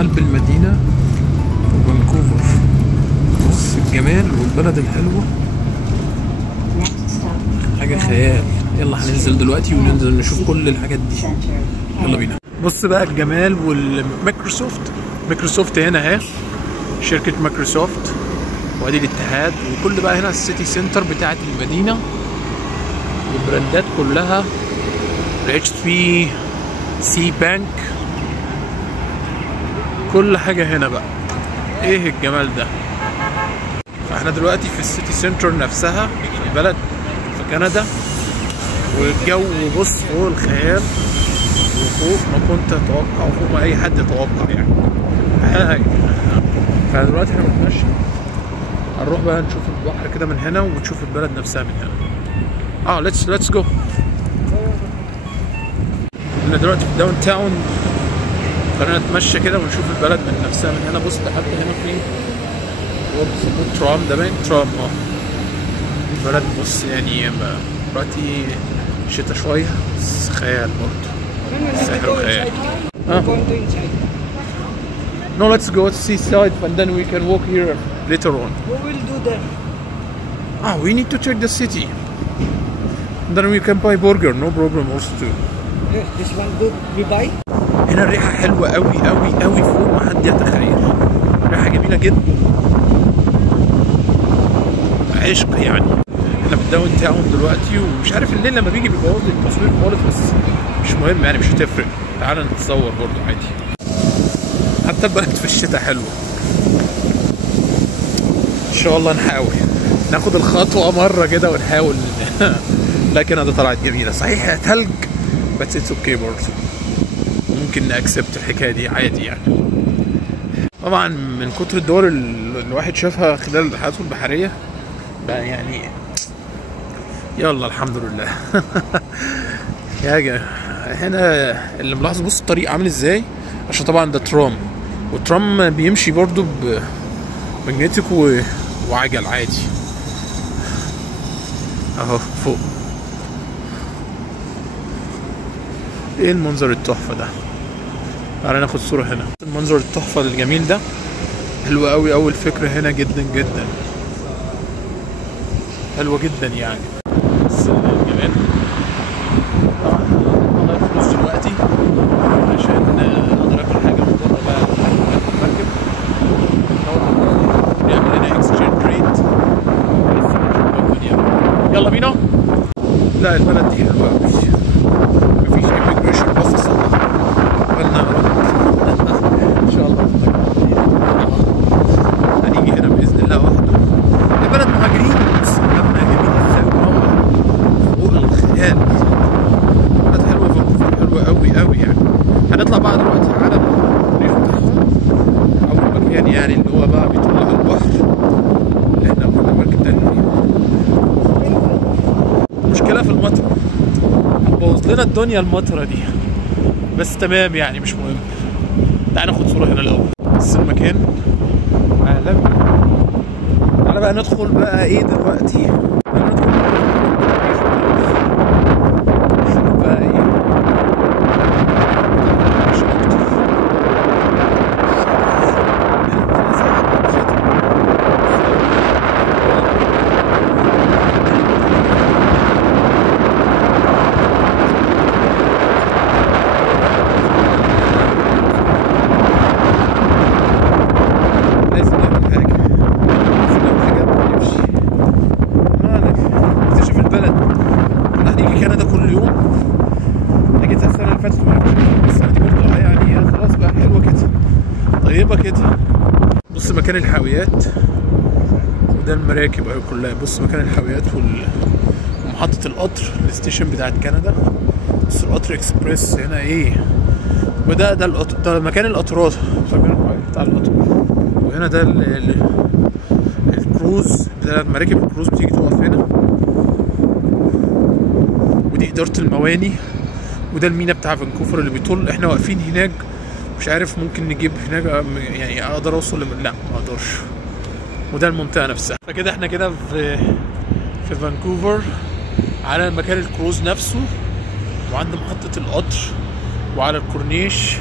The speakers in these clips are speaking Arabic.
قلب المدينة فانكوفر. بص الجمال والبلد الحلوة، حاجة خيال. يلا هننزل دلوقتي وننزل نشوف كل الحاجات دي. يلا بينا. بص بقى الجمال مايكروسوفت هنا اهي، شركة مايكروسوفت، وادي الاتحاد، وكل بقى هنا السيتي سنتر بتاعت المدينة، والبراندات كلها، HP، سي بانك، كل حاجة هنا بقى. ايه الجمال ده. فاحنا دلوقتي في السيتي سنتر نفسها في البلد في كندا، والجو بص فوق الخيال، وفوق ما كنت اتوقع، وفوق ما اي حد يتوقع يعني. فدلوقتي احنا بنتمشى، هنروح بقى نشوف البحر كده من هنا، ونشوف البلد نفسها من هنا. ليتس جو. احنا دلوقتي في داون تاون، خلينا نتمشى كده ونشوف البلد من نفسها من هنا. بص لحد هنا في ترام، ده باين ترام. البلد بص يعني دلوقتي شتا شوية، بس خيال برضه، سحر وخيال. No, let's go to seaside and then we can walk here later on. Who will do that? We need to check the city. Then we can buy burger, no problem also too. Yes, this one good. We buy? هنا الريحة حلوة قوي قوي قوي فوق ما حد يتخيل. ريحة جميلة جدا، عشق يعني. احنا في الداون تاون دلوقتي، ومش عارف الليل لما بيجي بيبوظ لي التصوير خالص، بس مش مهم يعني، مش هتفرق. تعالى نتصور برضو عادي. حتى البلد في الشتاء حلوة. ان شاء الله نحاول ناخد الخطوة مرة كده ونحاول. لكن هذا طلعت جميلة صحيح، تلج بس اتس اوكي برضه، ممكن نأكسبت الحكاية دي عادي يعني. طبعا من كتر الدول اللي الواحد شافها خلال حياته البحرية بقى يعني، يلا الحمد لله. يا هنا اللي ملاحظ، بص الطريق عامل ازاي، عشان طبعا ده ترام، والترام بيمشي برضو بمagnetic وعجل عادي اهو فوق. ايه المنظر التحفة ده. تعالى ناخد صورة هنا. المنظر التحفة الجميل ده حلو قوي. اول فكرة هنا جدا جدا حلوة جدا يعني. بس الجمال طبعا والله فلوس دلوقتي عشان اقدر اكل حاجة من بره بقى المركب، بيعمل لنا اكسشينج ريت. يلا بينا. لا البلد دي حلوة قوي، مفيش immigration بس صح بالنا ان شاء الله. هنيجي هنا باذن الله وحده. البلد مهاجرين بس بلدنا جميل فوق الخيال. بلد حلوة، فانكوفر حلوة قوي قوي يعني. هنطلع بقى دلوقتي على الريف بتاعهم، اول مكان يعني اللي هو بقى بيطل على البحر اللي احنا كنا مركب تاني فيه. مشكلة في المطر، هتبوظ لنا الدنيا المطرة دي، بس تمام يعني مش مهم. تعال ناخد صورة هنا الأول. بس المكان عالمي. تعالى بقى ندخل بقى ايه دلوقتي. شوف بقى ايه كده. بص مكان الحاويات، وده المراكب اهي كلها. بص مكان الحاويات ومحطة القطر، الستيشن بتاعت كندا. بص القطر اكسبريس هنا ايه، وده القطر، ده مكان القطرات بتاع القطر. وهنا ده الكروز، ده مراكب الكروز بتيجي تقف هنا. ودي إدارة المواني، وده المينا بتاع فانكوفر اللي بيطل. احنا واقفين هناك، مش عارف ممكن نجيب هناك يعني، اقدر اوصل لا ما اقدرش. وده المنطقه نفسها. فكده احنا كده في فانكوفر، على مكان الكروز نفسه، وعند محطه القطر، وعلى الكورنيش.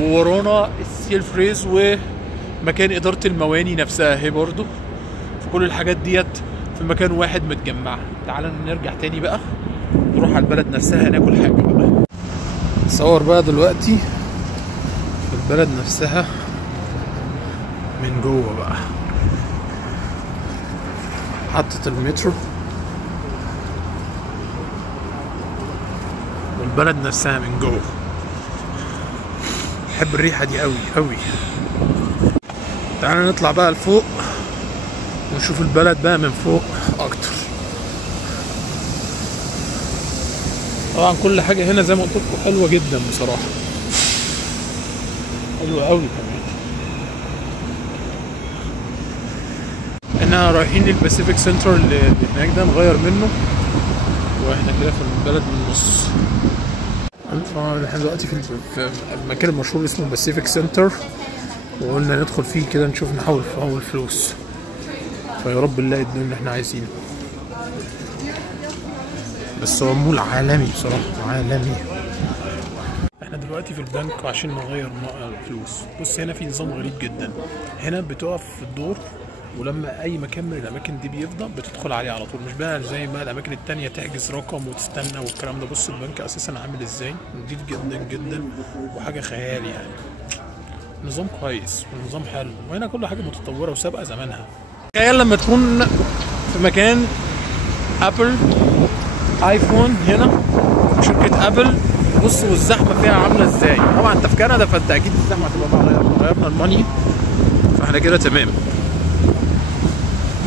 وورانا السيل فريز ومكان اداره المواني نفسها اهي برضو. في كل الحاجات ديت في مكان واحد متجمعه. تعالى نرجع تاني بقى نروح على البلد نفسها ناكل حاجه بقى. نصور بقى دلوقتي في البلد نفسها من جوه بقى. محطة المترو والبلد نفسها من جوه. بحب الريحة دي قوي قوي. تعالى نطلع بقى لفوق ونشوف البلد بقى من فوق اكتر. طبعا كل حاجة هنا زي ما قلت لكم حلوة جدا بصراحة، حلوة قوي كمان. احنا رايحين للباسيفيك سنتر اللي هناك ده نغير منه، واحنا كده في البلد من النص. احنا دلوقتي في المكان المشهور اسمه باسيفيك سنتر، وقلنا ندخل فيه كده نشوف نحاول فلوس، فيا رب نلاقي الدنيا اللي احنا عايزينه. بس هو مول عالمي بصراحة، عالمي. احنا دلوقتي في البنك عشان نغير الفلوس. بص هنا في نظام غريب جدا. هنا بتقف في الدور، ولما اي مكان من الاماكن دي بيفضى بتدخل عليه على طول، مش بقى زي ما الاماكن التانية تحجز رقم وتستنى والكلام ده. بص البنك اساسا عامل ازاي، نضيف جدا جدا وحاجة خيال يعني. نظام كويس ونظام حلو، وهنا كل حاجة متطورة وسابقة زمانها. تخيل لما تكون في مكان ابل ايفون هنا، شركة ابل، بص والزحمة فيها عاملة ازاي. طبعا انت في كندا فانت اكيد الزحمة هتبقى مع غيرنا الماني، فاحنا كده تمام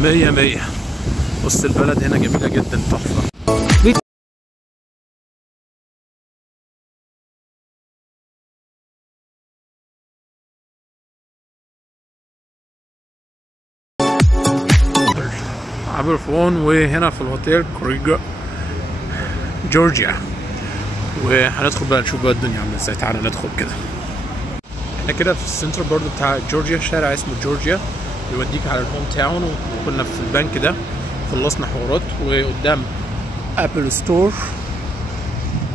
100. بص البلد هنا جميلة جدا، تحفة. عبر فون، وهنا في الهوتيل كوريجا جورجيا، وهندخل بقى نشوف بقى الدنيا عامله ازاي. تعالى ندخل كده. احنا كده في السنتر برضو بتاع جورجيا، شارع اسمه جورجيا بيوديك على الهوم تاون. وكنا في البنك ده خلصنا حوارات، وقدام ابل ستور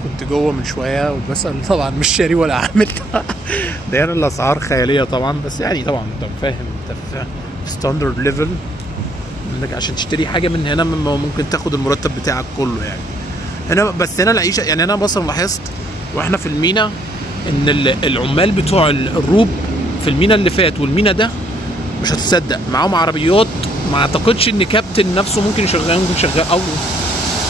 كنت جوه من شويه وبسأل، طبعا مش شاري ولا عامل ده هنا الاسعار خياليه طبعا، بس يعني طبعا انت فاهم انت في ستاندرد ليفل، انك عشان تشتري حاجه من هنا ممكن تاخد المرتب بتاعك كله يعني. هنا بس هنا العيشه يعني، انا مثلا لاحظت واحنا في المينا ان العمال بتوع الروب في المينا اللي فات والمينا ده مش هتصدق معاهم عربيات. ما اعتقدش ان كابتن نفسه ممكن شغال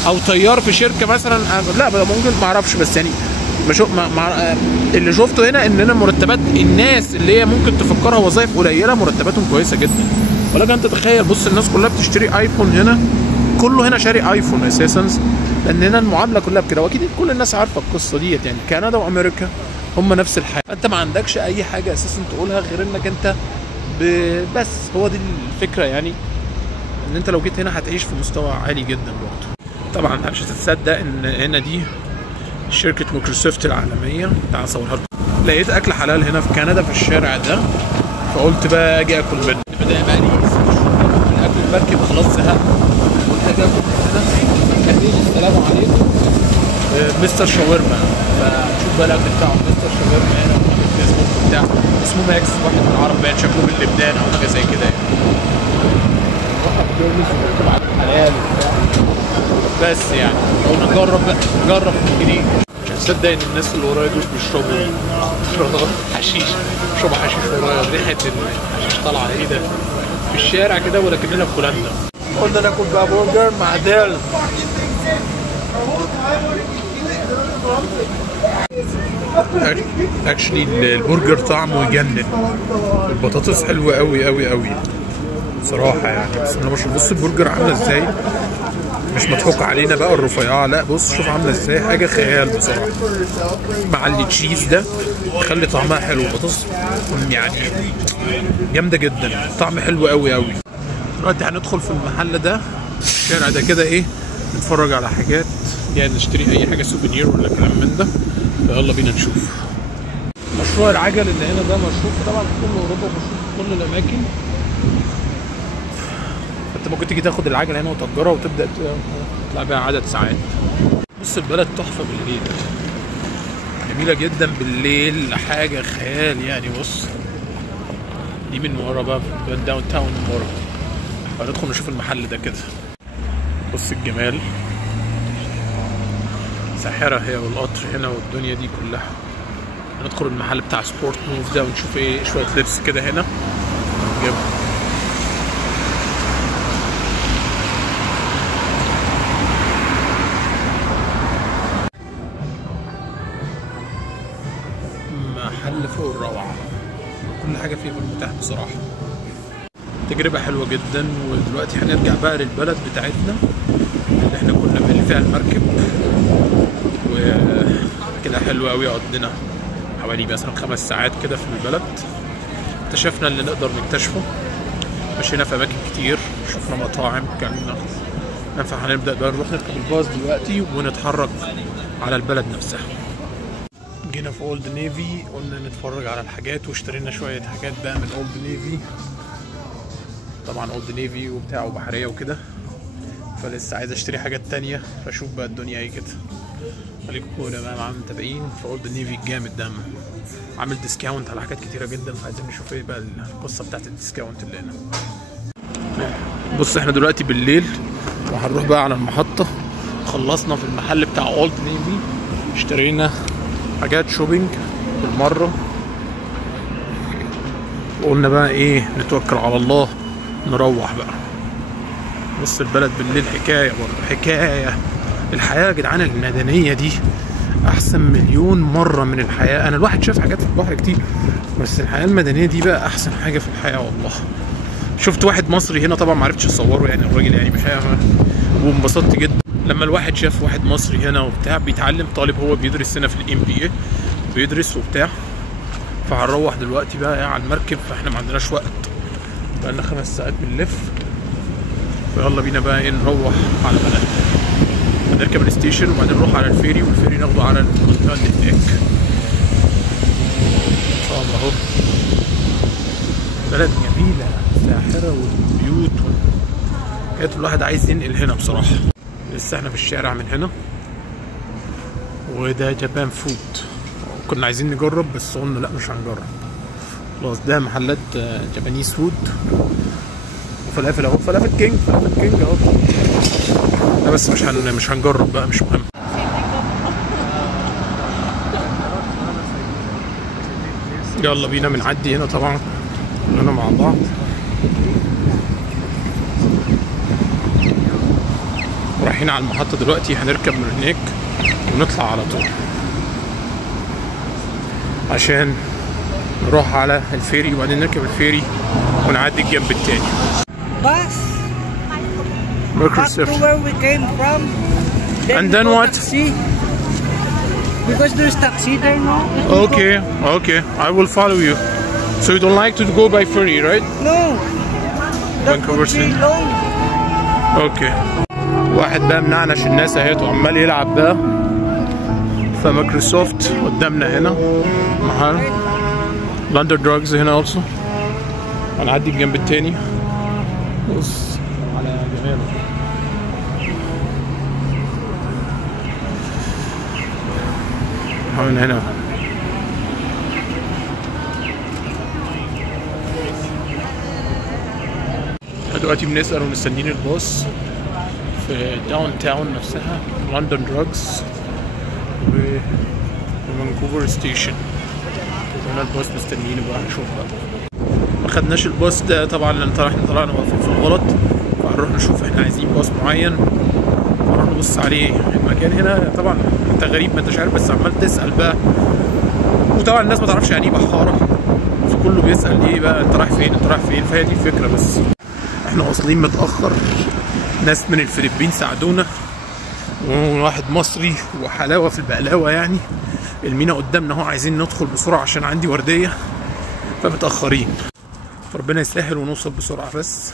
او طيار في شركه مثلا، لا ممكن ما اعرفش، بس يعني اللي شفته هنا ان هنا مرتبات الناس اللي هي ممكن تفكرها وظائف قليله مرتباتهم كويسه جدا. ولكن انت تخيل، بص الناس كلها بتشتري ايفون هنا، كله هنا شاري ايفون اساسا، لان هنا المعامله كلها بكده. واكيد كل الناس عارفه القصه ديت يعني. كندا وامريكا هم نفس الحاجه، انت ما عندكش اي حاجه اساسا تقولها غير انك انت بس هو دي الفكره يعني، ان انت لو جيت هنا هتعيش في مستوى عالي جدا برضه. طبعا مش هتصدق ان هنا دي شركه مايكروسوفت العالميه. تعال اصورها لكم. لقيت اكل حلال هنا في كندا في الشارع ده، فقلت بقى اجي اكل منه. بدا بقى لي من قبل المركب خلاص زهقت، قلت اجي اكل من هنا. كان بيقول السلام عليكم مستر شاورما، فشوف بقى الاكل بتاعه مستر شاورما هنا في الفيسبوك بتاعه اسمه ماكس، واحد من العرب باين شكله من لبنان او حاجه زي كده يعني. واحد بيقول على الحلال وبتاع، بس يعني قلنا نجرب بقى، نجرب جديد. مش هتصدق ان الناس اللي ورايا دول بيشربوا حشيش، بيشربوا حشيش ورايا، ريحه الحشيش طالعه ايه ده في الشارع كده، ولكننا في هولندا. قلنا ناكل بقى برجر مع ديل. اكشلي البرجر طعمه يجنن، البطاطس حلوه قوي قوي قوي بصراحه يعني. بس انا بص البرجر عامله ازاي، مش مضحوك علينا بقى الرفيعه، لا بص شوف عامله ازاي، حاجه خيال بصراحه. مع التشيز ده خلي طعمها حلو، بطاطس يعني جامده جدا، طعم حلو قوي قوي. دلوقتي هندخل في المحل ده، الشارع ده كده ايه، نتفرج على حاجات يعني، نشتري اي حاجه سوفينير ولا كلام من ده. فيلا بينا نشوف. مشروع العجل اللي هنا ده مشروع طبعا في كل اوروبا، مشروع في كل الاماكن. انت ممكن تيجي تاخد العجله هنا وتأجرها وتبدا تطلع بيها عدد ساعات. بص البلد تحفه بالليل جميلة جدا بالليل، حاجة خيال يعني. بص دي من ورا بقى في الداون تاون من ورا. هندخل نشوف المحل ده كده. بص الجمال، ساحرة هي والقطر هنا والدنيا دي كلها. هندخل المحل بتاع سبورت موف ده ونشوف ايه شوية لبس كده هنا. جميل. محل فوق الروعة، كل حاجة فيه بالمتاح بصراحة. تجربة حلوة جدا. ودلوقتي هنرجع بقى للبلد بتاعتنا اللي احنا كنا اللي فيها المركب، وكده حلو قوي. قضينا حوالي مثلا 5 ساعات كده في البلد، اكتشفنا اللي نقدر نكتشفه. مشينا في اماكن كتير، شفنا مطاعم، كان ينفع. هنبدأ بقى نروح نركب الباص دلوقتي ونتحرك على البلد نفسها. جينا في اولد نيفي، قلنا نتفرج على الحاجات واشترينا شوية حاجات بقى من اولد نيفي. طبعا اولد نيفي وبتاع وبحرية وكده، فلسه عايز اشتري حاجات تانية، فاشوف بقى الدنيا ايه كده. خليكم بقى معانا متابعين. في اولد نيفي الجامد ده عامل ديسكاونت على حاجات كتيرة جدا، فعايزين نشوف ايه بقى القصة بتاعت الديسكاونت اللي هنا. بص احنا دلوقتي بالليل وهنروح بقى على المحطة. خلصنا في المحل بتاع اولد نيفي، اشترينا حاجات شوبينج بالمرة، وقلنا بقى ايه نتوكل على الله نروح بقى. بص البلد بالليل حكاية برضه، حكاية. الحياة يا جدعان المدنية دي أحسن مليون مرة من الحياة. أنا الواحد شاف حاجات في البحر كتير، بس الحياة المدنية دي بقى أحسن حاجة في الحياة والله. شفت واحد مصري هنا، طبعا معرفتش أصوره يعني، الراجل يعني مش وانبسطت جدا لما الواحد شاف واحد مصري هنا وبتاع بيتعلم، طالب هو بيدرس هنا في الMBA بيدرس وبتاع. فهنروح دلوقتي بقى على المركب، فاحنا ما عندناش وقت، بقالنا 5 ساعات بنلف. فيلا بينا بقى ايه نروح على بلدنا. هنركب الستيشن وبعدين نروح على الفيري، والفيري ناخده على المنطقة اللي هناك. اهو بلد جميلة ساحرة والبيوت كانت الواحد عايز ينقل هنا بصراحة. لسه احنا في الشارع من هنا، وده جابان فود. كنا عايزين نجرب بس قلنا لا مش هنجرب خلاص. ده محلات جابانيز فود، وفلافل اهو، فلافل كينج اهو. لا بس مش هنجرب بقى، مش مهم. يلا بينا بنعدي هنا طبعا كلنا مع بعض. رايحين على المحطة دلوقتي، هنركب من هناك ونطلع على طول عشان نروح على الفيري، وبعدين نركب الفيري ونعدي الجنب التاني. Bus. Back to where we came from. And then what? Taxi. Because there's taxi there now. Okay. I will follow you. So you don't like to go by ferry, right? No. That Vancouver would be long. Okay. واحد بقى منعنش الناس اهيت وعمال يلعب بقى. فمايكروسوفت قدامنا هنا محل لندن دراجز هنا also. هنعدي الجنب التاني. بص على جماله. من هنا دلوقتي بنسأل ومستنيين الباص في داون تاون نفسها، لندن دراجز وفانكوفر ستيشن. هنا الباص مستنيينه بقى، هنشوف بقى. ما خدناش الباص ده طبعا لان طلعنا واقفين في الغلط، فهنروح نشوف احنا عايزين باص معين نروح نبص عليه. المكان هنا طبعا انت غريب ما انتش عارف، بس عمال تسأل بقى، وطبعا الناس ما تعرفش يعني ايه بحارة، فكله بيسأل ايه بقى انت رايح فين انت رايح فين. فهي دي الفكرة. بس احنا واصلين متأخر، ناس من الفلبين ساعدونا وواحد مصري، وحلاوة في البقلاوة يعني. المينا قدامنا اهو، عايزين ندخل بسرعة عشان عندي وردية فمتأخرين. ربنا يسهل ونوصل بسرعة. بس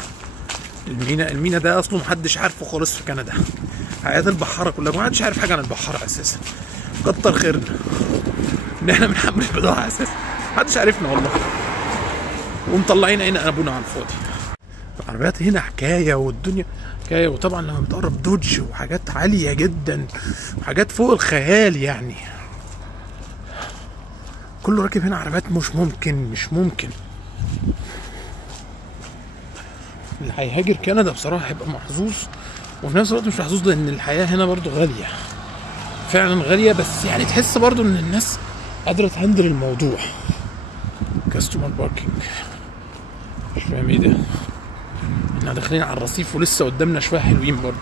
المينا ده اصله محدش عارفه خالص في كندا. حياة البحارة كلها محدش عارف حاجة عن البحارة اساسا. كتر خيرنا ان احنا بنحمل بضاعة اساسا، محدش عارفنا والله، ومطلعين عينا ابونا على الفاضي. العربيات هنا حكاية، والدنيا حكاية. وطبعا لما بتقرب دوج وحاجات عالية جدا وحاجات فوق الخيال يعني. كله راكب هنا عربيات، مش ممكن. اللي هيهاجر كندا بصراحه هيبقى محظوظ، وفي نفس الوقت مش محظوظ، لان الحياه هنا برضو غاليه، فعلا غاليه، بس يعني تحس برضو ان الناس قادره تهندل الموضوع. كاستمر باركينج، مش فاهم ايه ده. احنا داخلين على الرصيف ولسه قدامنا شويه حلوين برضو،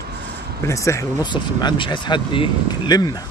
ربنا يسهل ونوصل في الميعاد، مش عايز حد ايه يكلمنا.